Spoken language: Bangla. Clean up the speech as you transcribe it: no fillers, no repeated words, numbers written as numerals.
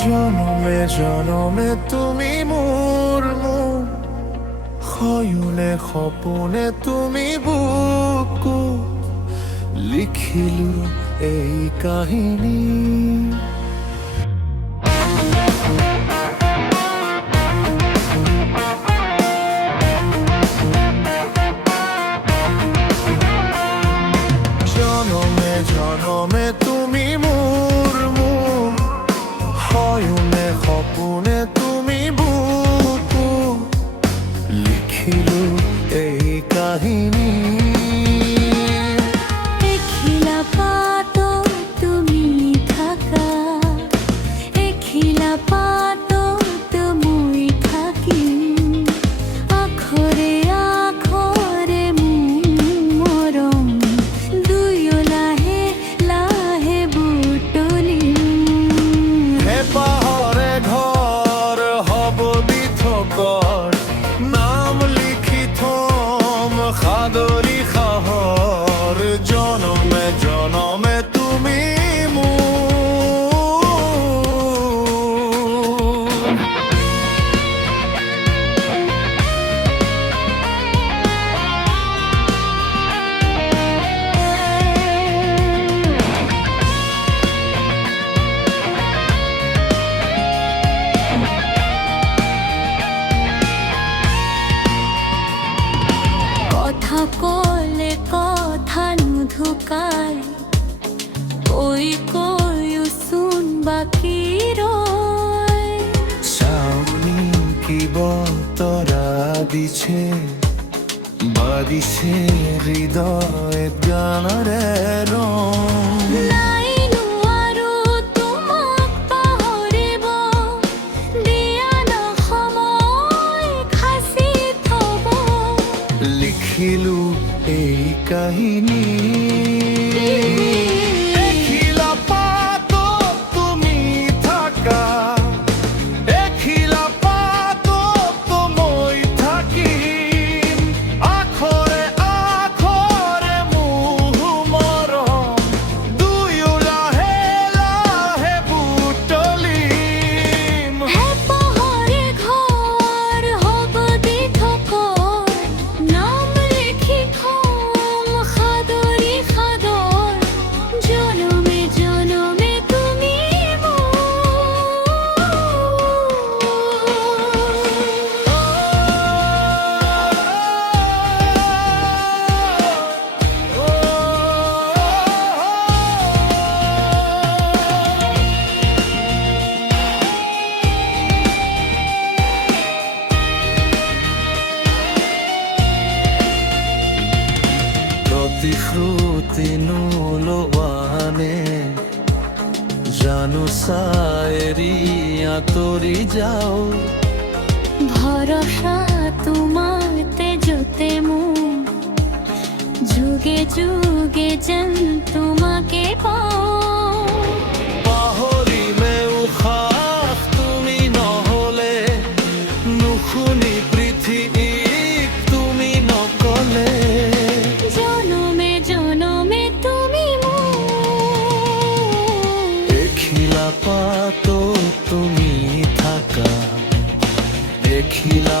জনমে জনমে তুমি মোৰ হয়ুনে সপোনে তুমি বুকু লিখিলো এই কাহিনী। জনমে জনমে তুমি মোৰ হয়ুনে সপোনে তুমি বুকু লিখিলো এই কাহিনী। এখিলা পাতো তুমি থাকা, এখিলা পাতো তুমি থাকি, আখরে আখরে মরম দুয়ো লাহে লাহে বুটলি। হে পাহৰে ঘৰ হব বিথকৰ, নাম লিখি থম সাদৰি সাহৰ। জনমে জনমে তুমি কথা কলে কথা নুঢুকায়, কৈ কৈও চোন বাকী ৰয়। চাউনি কি বতৰা দিছে, বাদিছে হৃদয়ত গানৰে ৰং। নাই নোৱাৰো তোমাক পাহৰিব, দিয়া না সময় সাঁচি থব। লিখিলো এই কাহিনী। এখিলা পাতত তুমি থাকা, এখিলা পাতত মই থাকিম, আখৰে আখৰে মোহ মৰম দুয়ো লাহে লাহে বুটলিম। হে পাহৰে ঘৰ হ'ব দিঠকৰ, নাম লিখি থম সাদৰি সাদৰ। জনমে জনমে তুমি প্ৰতিশ্ৰুতি নোলোৱানে জানো চায়েৰি আঁতৰি যাওঁ। ভরসা তোমার তেজতে মোৰ, যুগে যুগে যেন তোমাকে পাওঁ। পাহৰিমে উশাহ তুমি নহলে, নুশুনি পৃথিৱীক তুমি নকলে। জনমে জনমে তুমি মোৰ। এখিলা পাতত তুমি থাকা, এখিলা